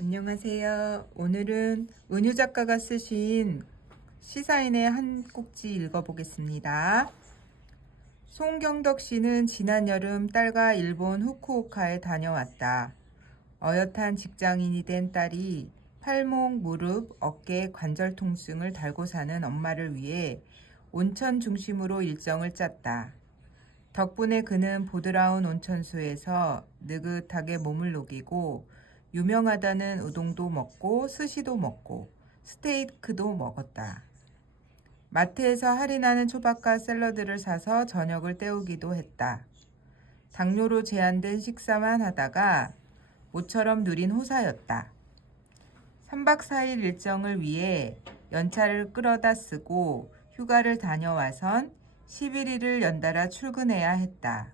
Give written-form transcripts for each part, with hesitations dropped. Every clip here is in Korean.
안녕하세요. 오늘은 은유 작가가 쓰신 시사인의 한 꼭지 읽어보겠습니다. 송경덕 씨는 지난 여름 딸과 일본 후쿠오카에 다녀왔다. 어엿한 직장인이 된 딸이 팔목, 무릎, 어깨 관절 통증을 달고 사는 엄마를 위해 온천 중심으로 일정을 짰다. 덕분에 그는 보드라운 온천수에서 느긋하게 몸을 녹이고 유명하다는 우동도 먹고 스시도 먹고 스테이크도 먹었다. 마트에서 할인하는 초밥과 샐러드를 사서 저녁을 때우기도 했다. 당뇨로 제한된 식사만 하다가 모처럼 누린 호사였다. 3박 4일 일정을 위해 연차를 끌어다 쓰고 휴가를 다녀와선 11일을 연달아 출근해야 했다.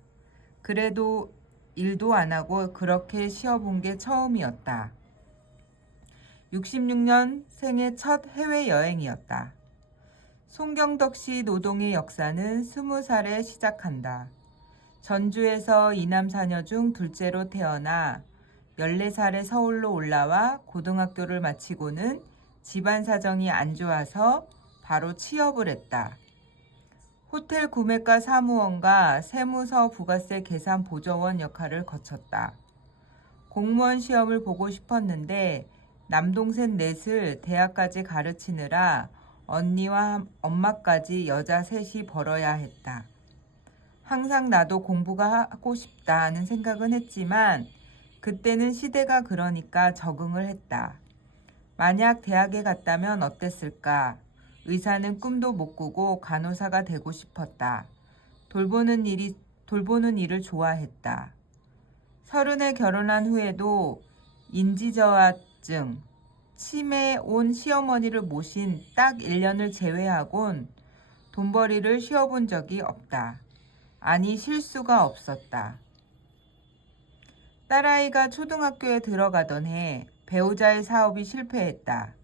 그래도 일도 안 하고 그렇게 쉬어본 게 처음이었다. 66년 생애 첫 해외여행이었다. 송경덕 씨 노동의 역사는 20살에 시작한다. 전주에서 이남 사녀 중 둘째로 태어나 14살에 서울로 올라와 고등학교를 마치고는 집안 사정이 안 좋아서 바로 취업을 했다. 호텔 구매가 사무원과 세무서 부가세 계산 보조원 역할을 거쳤다. 공무원 시험을 보고 싶었는데 남동생 넷을 대학까지 가르치느라 언니와 엄마까지 여자 셋이 벌어야 했다. 항상 나도 공부가 하고 싶다는 생각은 했지만 그때는 시대가 그러니까 적응을 했다. 만약 대학에 갔다면 어땠을까? 의사는 꿈도 못 꾸고 간호사가 되고 싶었다. 돌보는 일을 좋아했다. 30에 결혼한 후에도 인지저하증, 치매 온 시어머니를 모신 딱 1년을 제외하곤 돈벌이를 쉬어본 적이 없다. 아니 실수가 없었다. 딸아이가 초등학교에 들어가던 해 배우자의 사업이 실패했다.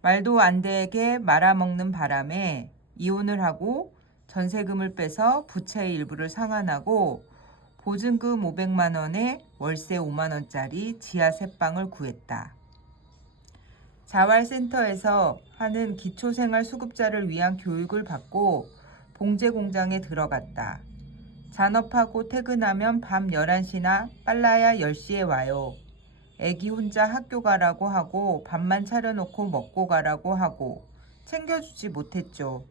말도 안 되게 말아먹는 바람에 이혼을 하고 전세금을 빼서 부채의 일부를 상환하고 보증금 500만 원에 월세 5만 원짜리 지하 셋방을 구했다. 자활센터에서 하는 기초생활수급자를 위한 교육을 받고 봉제 공장에 들어갔다. 잔업하고 퇴근하면 밤 11시나 빨라야 10시에 와요. 애기 혼자 학교 가라고 하고 밥만 차려놓고 먹고 가라고 하고 챙겨주지 못했죠.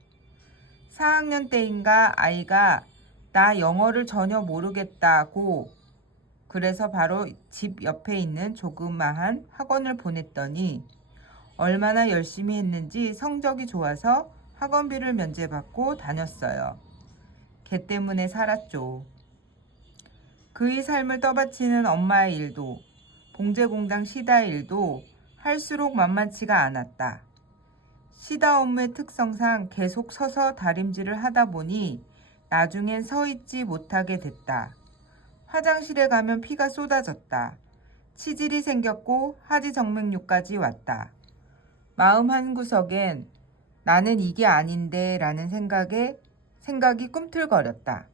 4학년 때인가 아이가 나 영어를 전혀 모르겠다고 그래서 바로 집 옆에 있는 조그마한 학원을 보냈더니 얼마나 열심히 했는지 성적이 좋아서 학원비를 면제받고 다녔어요. 걔 때문에 살았죠. 그의 삶을 떠받치는 엄마의 일도 봉제공장 시다 일도 할수록 만만치가 않았다. 시다 업무의 특성상 계속 서서 다림질을 하다 보니 나중엔 서 있지 못하게 됐다. 화장실에 가면 피가 쏟아졌다. 치질이 생겼고 하지정맥류까지 왔다. 마음 한구석엔 나는 이게 아닌데 라는 생각이 꿈틀거렸다.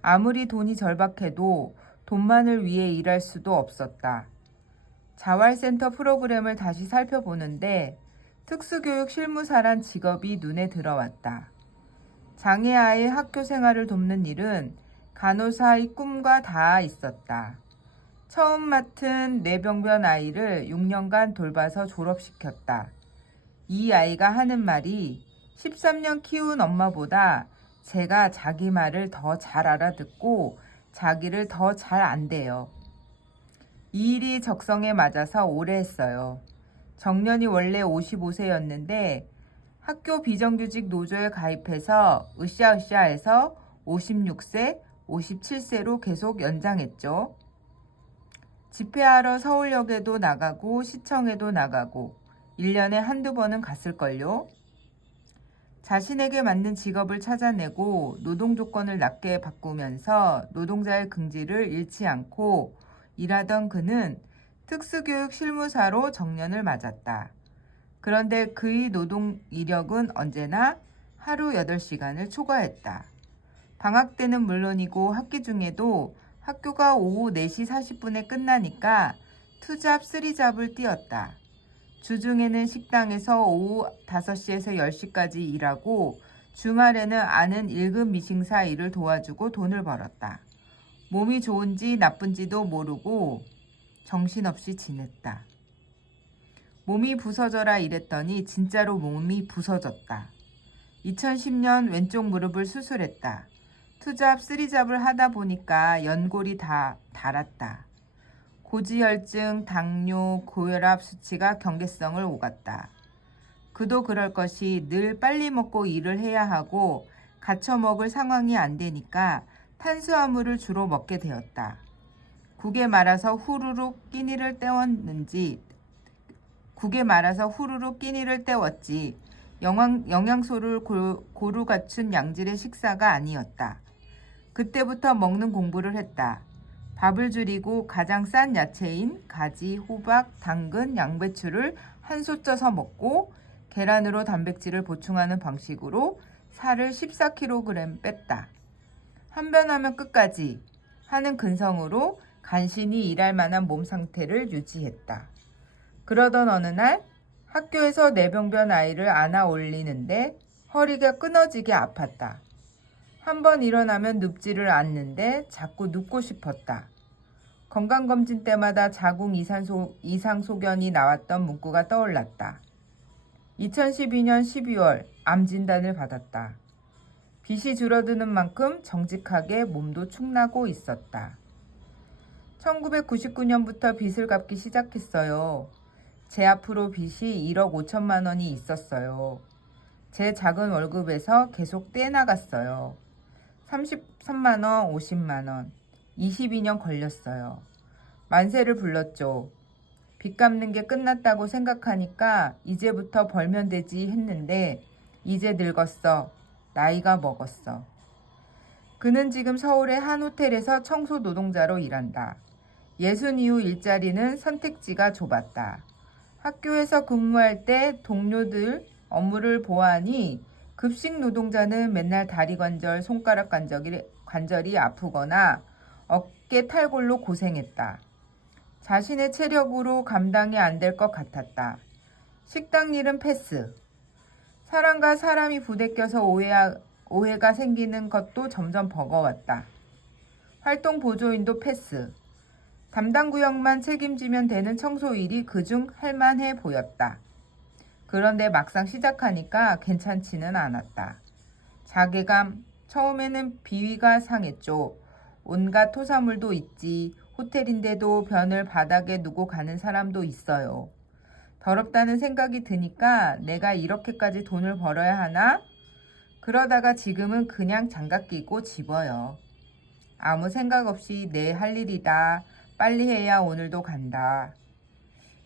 아무리 돈이 절박해도 돈만을 위해 일할 수도 없었다. 자활센터 프로그램을 다시 살펴보는데 특수교육 실무사란 직업이 눈에 들어왔다. 장애아의 학교 생활을 돕는 일은 간호사의 꿈과 닿아 있었다. 처음 맡은 뇌병변 아이를 6년간 돌봐서 졸업시켰다. 이 아이가 하는 말이 13년 키운 엄마보다 제가 자기 말을 더 잘 알아듣고 자기를 더 잘 안대요. 이 일이 적성에 맞아서 오래 했어요. 정년이 원래 55세였는데 학교 비정규직 노조에 가입해서 으쌰으쌰해서 56세, 57세로 계속 연장했죠. 집회하러 서울역에도 나가고 시청에도 나가고 1년에 한두 번은 갔을걸요. 자신에게 맞는 직업을 찾아내고 노동 조건을 낮게 바꾸면서 노동자의 긍지를 잃지 않고 일하던 그는 특수교육 실무사로 정년을 맞았다. 그런데 그의 노동 이력은 언제나 하루 8시간을 초과했다. 방학 때는 물론이고 학기 중에도 학교가 오후 4시 40분에 끝나니까 투잡, 쓰리잡을 뛰었다. 주중에는 식당에서 오후 5시에서 10시까지 일하고 주말에는 아는 1급 미싱사 일을 도와주고 돈을 벌었다. 몸이 좋은지 나쁜지도 모르고 정신없이 지냈다. 몸이 부서져라 이랬더니 진짜로 몸이 부서졌다. 2010년 왼쪽 무릎을 수술했다. 투잡, 쓰리잡을 하다 보니까 연골이 다 닳았다. 고지혈증, 당뇨, 고혈압 수치가 경계성을 오갔다. 그도 그럴 것이 늘 빨리 먹고 일을 해야 하고 갖춰 먹을 상황이 안 되니까 탄수화물을 주로 먹게 되었다. 국에 말아서 후루룩 끼니를 때웠지 영양소를 고루 갖춘 양질의 식사가 아니었다. 그때부터 먹는 공부를 했다. 밥을 줄이고 가장 싼 야채인 가지, 호박, 당근, 양배추를 한솥 쪄서 먹고 계란으로 단백질을 보충하는 방식으로 살을 14kg 뺐다. 한변하면 끝까지 하는 근성으로 간신히 일할 만한 몸 상태를 유지했다. 그러던 어느 날 학교에서 내병변 아이를 안아 올리는데 허리가 끊어지게 아팠다. 한번 일어나면 눕지를 않는데 자꾸 눕고 싶었다. 건강검진 때마다 자궁 이상 소견이 나왔던 문구가 떠올랐다. 2012년 12월 암 진단을 받았다. 빚이 줄어드는 만큼 정직하게 몸도 축나고 있었다. 1999년부터 빚을 갚기 시작했어요. 제 앞으로 빚이 1억 5천만 원이 있었어요. 제 작은 월급에서 계속 떼나갔어요. 33만 원, 50만 원, 22년 걸렸어요. 만세를 불렀죠. 빚 갚는 게 끝났다고 생각하니까 이제부터 벌면 되지 했는데 이제 늙었어. 나이가 먹었어. 그는 지금 서울의 한 호텔에서 청소 노동자로 일한다. 60 이후 일자리는 선택지가 좁았다. 학교에서 근무할 때 동료들 업무를 보아하니 급식 노동자는 맨날 다리 관절, 손가락 관절이 아프거나 어깨 탈골로 고생했다. 자신의 체력으로 감당이 안 될 것 같았다. 식당 일은 패스. 사람과 사람이 부대껴서 오해가 생기는 것도 점점 버거웠다. 활동 보조인도 패스. 담당 구역만 책임지면 되는 청소 일이 그중 할만해 보였다. 그런데 막상 시작하니까 괜찮지는 않았다. 자괴감, 처음에는 비위가 상했죠. 온갖 토사물도 있지, 호텔인데도 변을 바닥에 두고 가는 사람도 있어요. 더럽다는 생각이 드니까 내가 이렇게까지 돈을 벌어야 하나? 그러다가 지금은 그냥 장갑 끼고 집어요. 아무 생각 없이 내 할 일이다. 빨리 해야 오늘도 간다.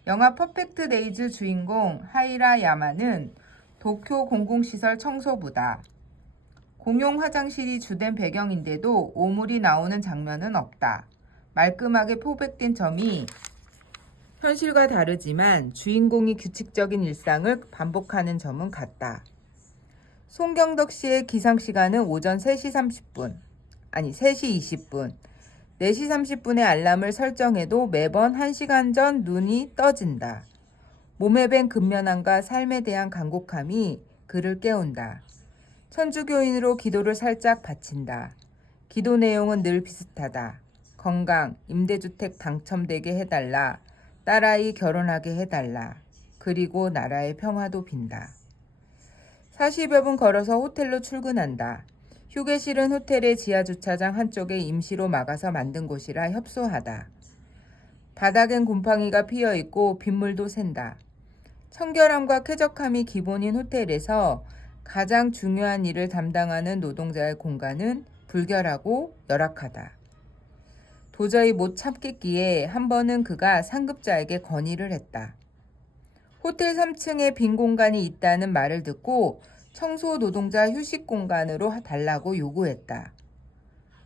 영화 퍼펙트 데이즈 주인공 하이라 야마는 도쿄 공공시설 청소부다. 공용 화장실이 주된 배경인데도 오물이 나오는 장면은 없다. 말끔하게 포백된 점이 현실과 다르지만 주인공이 규칙적인 일상을 반복하는 점은 같다. 송경덕 씨의 기상시간은 오전 3시 30분, 아니 3시 20분. 4시 30분에 알람을 설정해도 매번 1시간 전 눈이 떠진다. 몸에 밴 근면함과 삶에 대한 간곡함이 그를 깨운다. 천주교인으로 기도를 살짝 바친다. 기도 내용은 늘 비슷하다. 건강, 임대주택 당첨되게 해달라. 딸아이 결혼하게 해달라. 그리고 나라의 평화도 빈다. 40여 분 걸어서 호텔로 출근한다. 휴게실은 호텔의 지하주차장 한쪽에 임시로 막아서 만든 곳이라 협소하다. 바닥엔 곰팡이가 피어있고 빗물도 샌다. 청결함과 쾌적함이 기본인 호텔에서 가장 중요한 일을 담당하는 노동자의 공간은 불결하고 열악하다. 도저히 못 참겠기에 한 번은 그가 상급자에게 건의를 했다. 호텔 3층에 빈 공간이 있다는 말을 듣고 청소 노동자 휴식 공간으로 달라고 요구했다.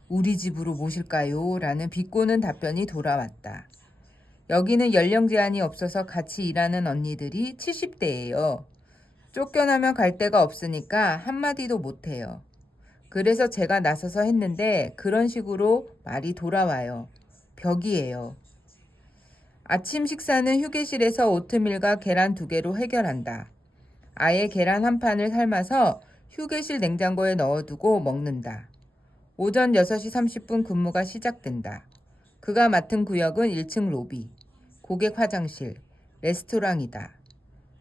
우리 집으로 모실까요? 라는 비꼬는 답변이 돌아왔다. 여기는 연령 제한이 없어서 같이 일하는 언니들이 70대예요. 쫓겨나면 갈 데가 없으니까 한마디도 못해요. 그래서 제가 나서서 했는데 그런 식으로 말이 돌아와요. 벽이에요. 아침 식사는 휴게실에서 오트밀과 계란 2개로 해결한다. 아예 계란 한 판을 삶아서 휴게실 냉장고에 넣어두고 먹는다. 오전 6시 30분 근무가 시작된다. 그가 맡은 구역은 1층 로비, 고객 화장실, 레스토랑이다.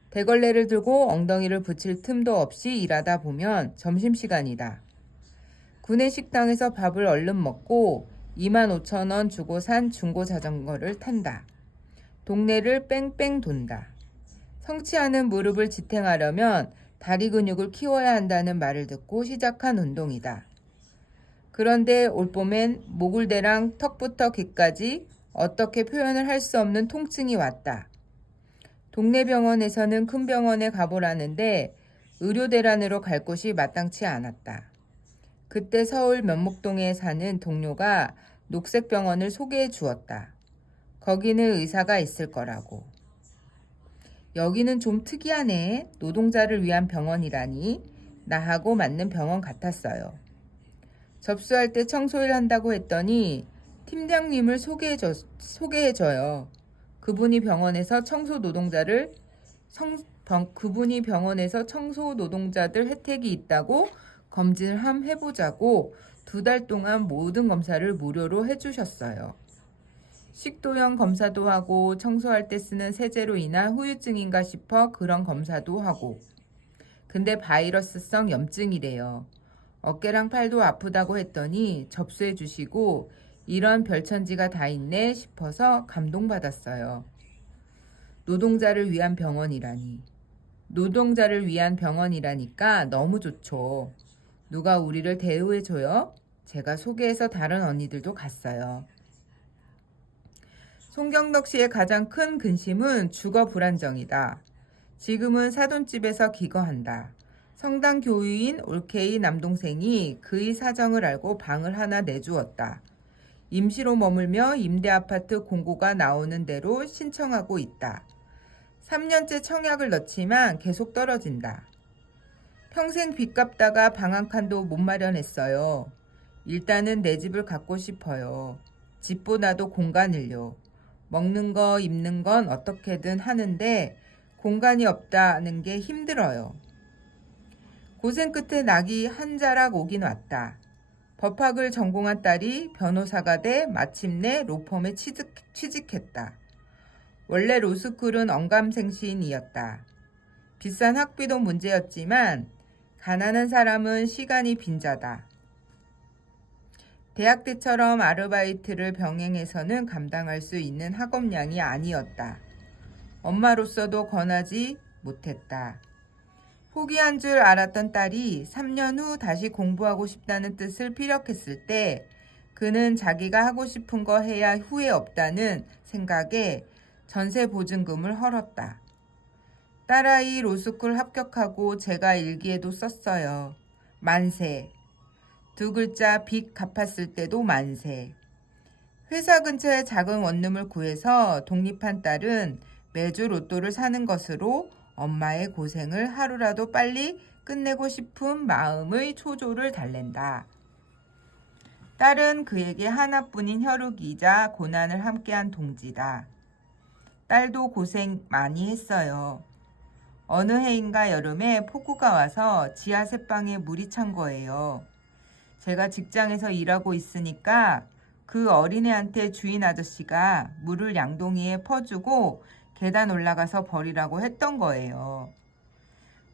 대걸레를 들고 엉덩이를 붙일 틈도 없이 일하다 보면 점심시간이다. 구내 식당에서 밥을 얼른 먹고 25,000원 주고 산 중고 자전거를 탄다. 동네를 뺑뺑 돈다. 성취하는 무릎을 지탱하려면 다리 근육을 키워야 한다는 말을 듣고 시작한 운동이다. 그런데 올봄엔 모굴대랑 턱부터 귀까지 어떻게 표현을 할 수 없는 통증이 왔다. 동네 병원에서는 큰 병원에 가보라는데 의료대란으로 갈 곳이 마땅치 않았다. 그때 서울 면목동에 사는 동료가 녹색병원을 소개해 주었다. 거기는 의사가 있을 거라고. 여기는 좀 특이하네. 노동자를 위한 병원이라니. 나하고 맞는 병원 같았어요. 접수할 때 청소일 한다고 했더니 팀장님을 소개해줘요. 그분이 병원에서 청소 노동자들 혜택이 있다고 검진을 해보자고 2달 동안 모든 검사를 무료로 해주셨어요. 식도염 검사도 하고 청소할 때 쓰는 세제로 인한 후유증인가 싶어 그런 검사도 하고. 근데 바이러스성 염증이래요. 어깨랑 팔도 아프다고 했더니 접수해 주시고 이런 별천지가 다 있네 싶어서 감동받았어요. 노동자를 위한 병원이라니. 노동자를 위한 병원이라니까 너무 좋죠. 누가 우리를 대우해줘요? 제가 소개해서 다른 언니들도 갔어요. 송경덕 씨의 가장 큰 근심은 주거 불안정이다. 지금은 사돈집에서 기거한다. 성당 교유인 올케이 남동생이 그의 사정을 알고 방을 하나 내주었다. 임시로 머물며 임대아파트 공고가 나오는 대로 신청하고 있다. 3년째 청약을 넣지만 계속 떨어진다. 평생 빚 갚다가 방 한 칸도 못 마련했어요. 일단은 내 집을 갖고 싶어요. 집보다도 공간을요. 먹는 거, 입는 건 어떻게든 하는데 공간이 없다는 게 힘들어요. 고생 끝에 낙이 한 자락 오긴 왔다. 법학을 전공한 딸이 변호사가 돼 마침내 로펌에 취직했다. 원래 로스쿨은 언감생심이었다. 비싼 학비도 문제였지만 가난한 사람은 시간이 빈자다. 대학 때처럼 아르바이트를 병행해서는 감당할 수 있는 학업량이 아니었다. 엄마로서도 권하지 못했다. 포기한 줄 알았던 딸이 3년 후 다시 공부하고 싶다는 뜻을 피력했을 때 그는 자기가 하고 싶은 거 해야 후회 없다는 생각에 전세 보증금을 헐었다. 딸아이 로스쿨 합격하고 제가 일기에도 썼어요. 만세. 2글자 빚 갚았을 때도 만세. 회사 근처에 작은 원룸을 구해서 독립한 딸은 매주 로또를 사는 것으로 엄마의 고생을 하루라도 빨리 끝내고 싶은 마음의 초조를 달랜다. 딸은 그에게 하나뿐인 혈육이자 고난을 함께한 동지다. 딸도 고생 많이 했어요. 어느 해인가 여름에 폭우가 와서 지하 새방에 물이 찬 거예요. 제가 직장에서 일하고 있으니까 그 어린애한테 주인 아저씨가 물을 양동이에 퍼주고 계단 올라가서 버리라고 했던 거예요.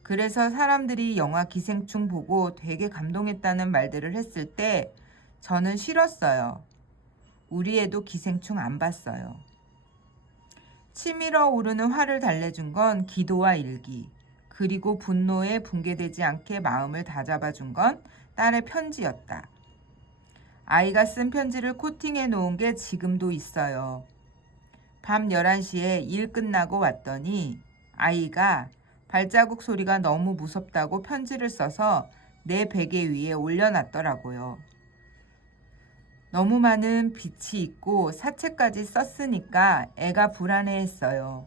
그래서 사람들이 영화 기생충 보고 되게 감동했다는 말들을 했을 때 저는 싫었어요. 우리 애도 기생충 안 봤어요. 치밀어 오르는 화를 달래준 건 기도와 일기, 그리고 분노에 붕괴되지 않게 마음을 다잡아준 건 딸의 편지였다. 아이가 쓴 편지를 코팅해 놓은 게 지금도 있어요. 밤 11시에 일 끝나고 왔더니 아이가 발자국 소리가 너무 무섭다고 편지를 써서 내 베개 위에 올려놨더라고요. 너무 많은 빛이 있고 사체까지 썼으니까 애가 불안해했어요.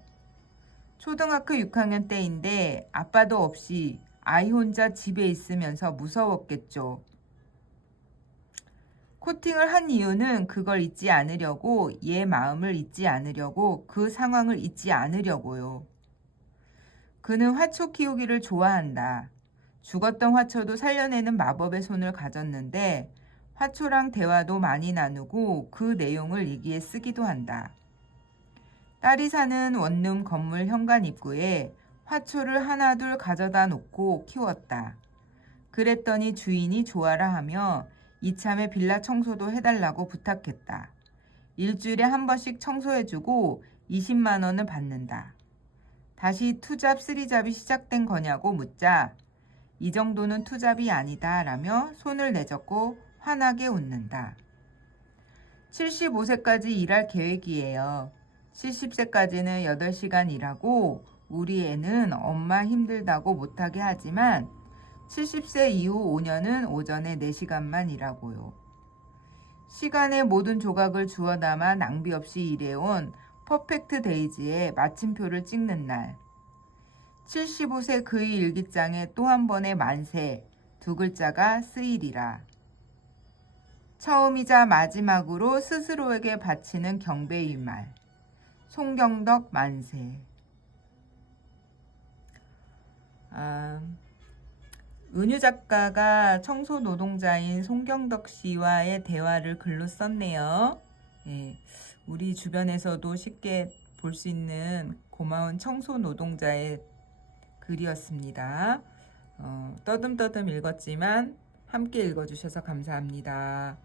초등학교 6학년 때인데 아빠도 없이 아이 혼자 집에 있으면서 무서웠겠죠. 코팅을 한 이유는 그걸 잊지 않으려고, 얘 마음을 잊지 않으려고, 그 상황을 잊지 않으려고요. 그는 화초 키우기를 좋아한다. 죽었던 화초도 살려내는 마법의 손을 가졌는데 화초랑 대화도 많이 나누고 그 내용을 일기에 쓰기도 한다. 딸이 사는 원룸 건물 현관 입구에 화초를 하나둘 가져다 놓고 키웠다. 그랬더니 주인이 좋아라 하며 이참에 빌라 청소도 해달라고 부탁했다. 일주일에 한 번씩 청소해주고 20만 원을 받는다. 다시 투잡, 쓰리잡이 시작된 거냐고 묻자 이 정도는 투잡이 아니다 라며 손을 내젓고 환하게 웃는다. 75세까지 일할 계획이에요. 70세까지는 8시간 일하고 우리 애는 엄마 힘들다고 못하게 하지만 70세 이후 5년은 오전에 4시간만 일하고요. 시간의 모든 조각을 주워 담아 낭비 없이 일해온 퍼펙트 데이지에 마침표를 찍는 날. 75세 그의 일기장에 또 한 번의 만세, 2글자가 쓰이리라. 처음이자 마지막으로 스스로에게 바치는 경배의 말. 송경덕 만세. 은유 작가가 청소 노동자인 송경덕 씨와의 대화를 글로 썼네요. 예, 우리 주변에서도 쉽게 볼 수 있는 고마운 청소 노동자의 글이었습니다. 떠듬떠듬 읽었지만 함께 읽어주셔서 감사합니다.